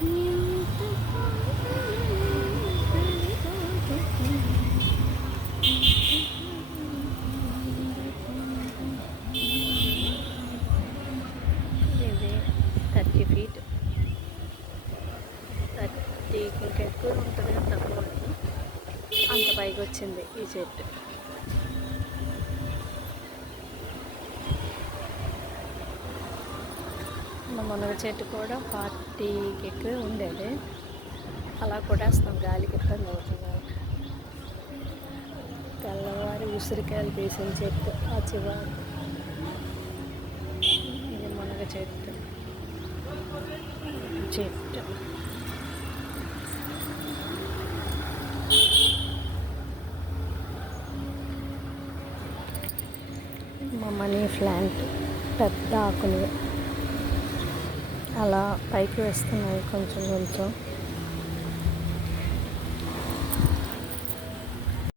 ఇది 30 feet, 30 ఇంకా ఎక్కువ ఉంటుంది కానీ తక్కువ ఉండదు. అంత పైకి వచ్చింది ఈ చెట్టు. మునగ చెట్టు కూడా 40కి ఎక్కువ ఉండేది. అలా కొట్టేస్తాం గాలికి ఇబ్బంది అవుతుంది. తెల్లవారి ఉసిరికాయలు తీసిన చెట్టు ఆ చివరి. ఇది మునగ చెట్టు. మా మనీ ప్లాంట్ పెద్ద ఆకులు అలా పైకి వేస్తున్నాయి కొంచెం కొంచెం.